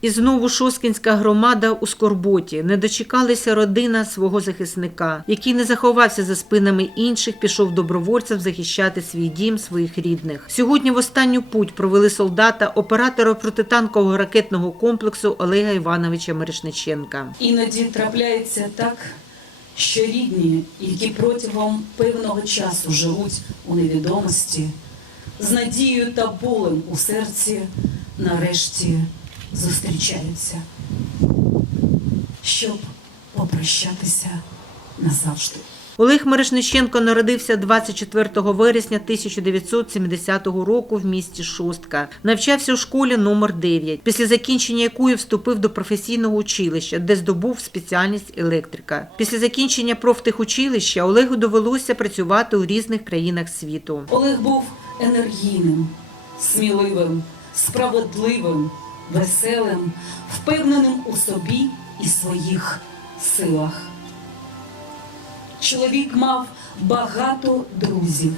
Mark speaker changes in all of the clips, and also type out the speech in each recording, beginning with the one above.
Speaker 1: І знову Шоскінська громада у скорботі. Не дочекалися родина свого захисника, який не заховався за спинами інших, пішов добровольцем захищати свій дім, своїх рідних. Сьогодні в останню путь провели солдата, оператора протитанкового ракетного комплексу Олега Івановича Мерешниченка.
Speaker 2: Іноді трапляється так, що рідні, які протягом певного часу живуть у невідомості, з надією та болем у серці, нарешті зустрічаються, щоб попрощатися назавжди.
Speaker 1: Олег Мерешниченко народився 24 вересня 1970 року в місті Шостка. Навчався у школі номер 9, після закінчення якої вступив до професійного училища, де здобув спеціальність електрика. Після закінчення профтехучилища Олегу довелося працювати у різних країнах світу.
Speaker 2: Олег був енергійним, сміливим, справедливим, веселим, впевненим у собі і своїх силах. Чоловік мав багато друзів,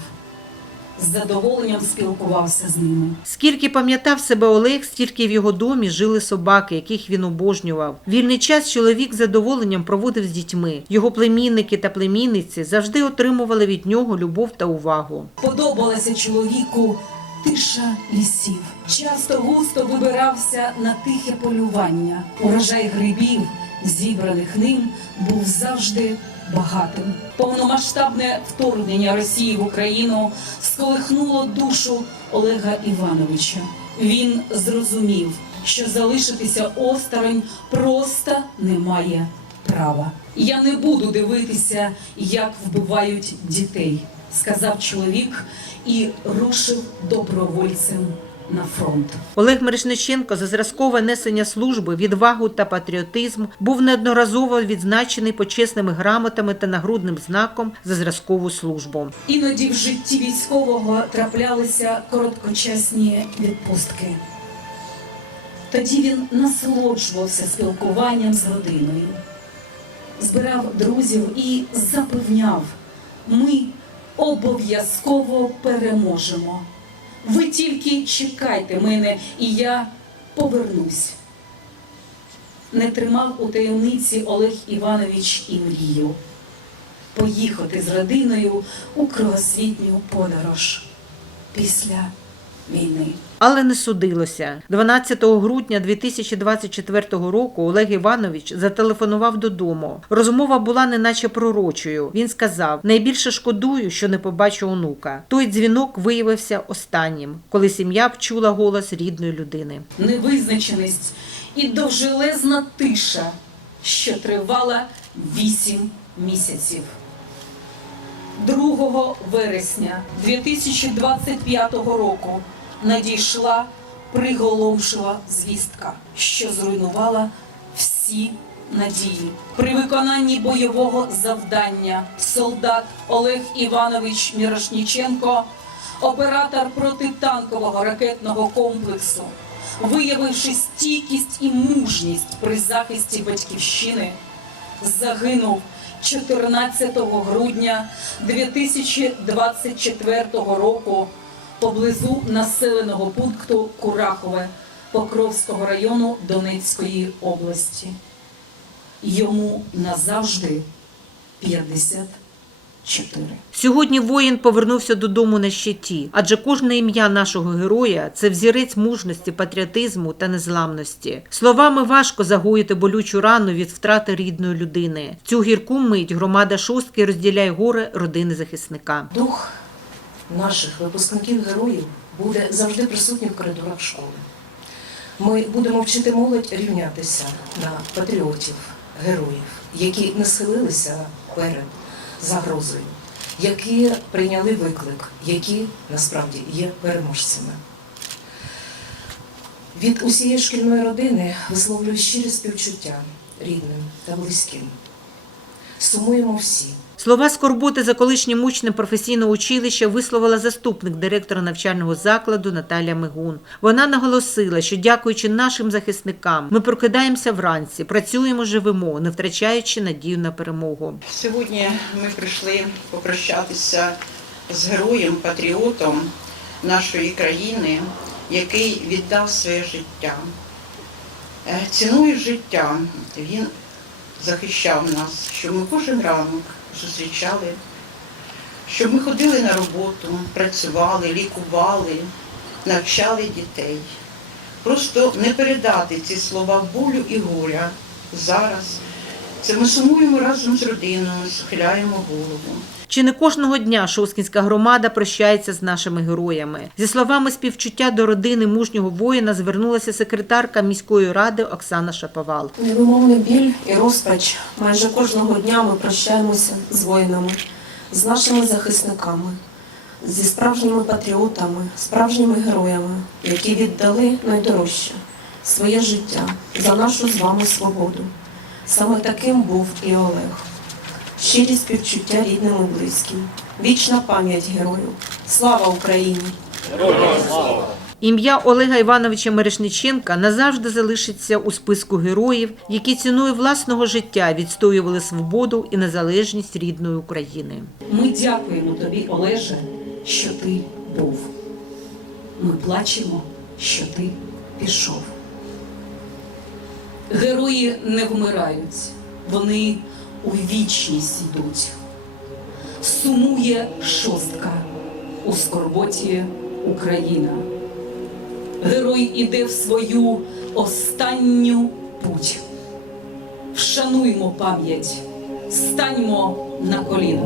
Speaker 2: з задоволенням спілкувався з ними.
Speaker 1: Скільки пам'ятав себе Олег, стільки в його домі жили собаки, яких він обожнював. Вільний час чоловік з задоволенням проводив з дітьми. Його племінники та племінниці завжди отримували від нього любов та увагу.
Speaker 2: Подобалася чоловіку тиша лісів. Часто густо вибирався на тихе полювання. Урожай грибів, зібраних ним, був завжди багатим. Повномасштабне вторгнення Росії в Україну сколихнуло душу Олега Івановича. Він зрозумів, що залишитися осторонь просто немає права. Я не буду дивитися, як вбивають дітей, сказав чоловік і рушив добровольцем на фронт.
Speaker 1: Олег Мерешниченко за зразкове несення служби, відвагу та патріотизм був неодноразово відзначений почесними грамотами та нагрудним знаком за зразкову службу.
Speaker 2: Іноді в житті військового траплялися короткочасні відпустки. Тоді він насолоджувався спілкуванням з родиною, збирав друзів і запевняв: ми обов'язково переможемо. Ви тільки чекайте мене, і я повернусь. Не тримав у таємниці Олег Іванович і мрію поїхати з родиною у кругосвітню подорож після війни.
Speaker 1: Але не судилося. 12 грудня 2024 року Олег Іванович зателефонував додому. Розмова була неначе пророчою. Він сказав: найбільше шкодую, що не побачу онука. Той дзвінок виявився останнім, коли сім'я вчула голос рідної людини.
Speaker 2: Невизначеність і довжелезна тиша, що тривала вісім місяців. 2 вересня 2025 року надійшла приголомшива звістка, що зруйнувала всі надії. При виконанні бойового завдання солдат Олег Іванович Мірошніченко, оператор протитанкового ракетного комплексу, виявивши стійкість і мужність при захисті батьківщини, загинув 14 грудня 2024 року поблизу населеного пункту Курахове Покровського району Донецької області. Йому назавжди 54.
Speaker 1: Сьогодні воїн повернувся додому на щиті, адже кожне ім'я нашого героя це взірець мужності, патріотизму та незламності. Словами важко загоїти болючу рану від втрати рідної людини. Цю гірку мить громада шостки розділяє горе родини захисника.
Speaker 3: Дух наших випускників героїв буде завжди присутній в коридорах школи. Ми будемо вчити молодь рівнятися на патріотів, героїв, які не схилилися перед загрозою, які прийняли виклик, які насправді є переможцями. Від усієї шкільної родини висловлюю щирі співчуття рідним та близьким. Сумуємо всі.
Speaker 1: Слова скорботи за колишнім учнем професійного училища висловила заступник директора навчального закладу Наталія Мигун. Вона наголосила, що дякуючи нашим захисникам, ми прокидаємося вранці, працюємо, живемо, не втрачаючи надію на перемогу.
Speaker 4: Сьогодні ми прийшли попрощатися з героєм, патріотом нашої країни, який віддав своє життя Е, Ціною життя він захищав нас, щоб ми кожен ранок зустрічали, щоб ми ходили на роботу, працювали, лікували, навчали дітей. Просто не передати ці слова болю і горя зараз. Це ми сумуємо разом з родиною, схиляємо голову.
Speaker 1: Чи не кожного дня Шосткінська громада прощається з нашими героями? Зі словами співчуття до родини мужнього воїна звернулася секретарка міської ради Оксана Шаповал.
Speaker 5: Невимовний біль і розпач. Майже кожного дня ми прощаємося з воїнами, з нашими захисниками, зі справжніми патріотами, справжніми героями, які віддали найдорожче своє життя за нашу з вами свободу. Саме таким був і Олег. Щирі співчуття рідним і близьким. Вічна пам'ять герою. Слава Україні!
Speaker 1: Ім'я Олега Івановича Мерешниченка назавжди залишиться у списку героїв, які ціною власного життя відстоювали свободу і незалежність рідної України.
Speaker 2: Ми дякуємо тобі, Олеже, що ти був. Ми плачемо, що ти пішов. Герої не вмирають, вони у вічність йдуть. Сумує шостка у скорботі Україна. Герой іде в свою останню путь. Вшануймо пам'ять, станьмо на коліна.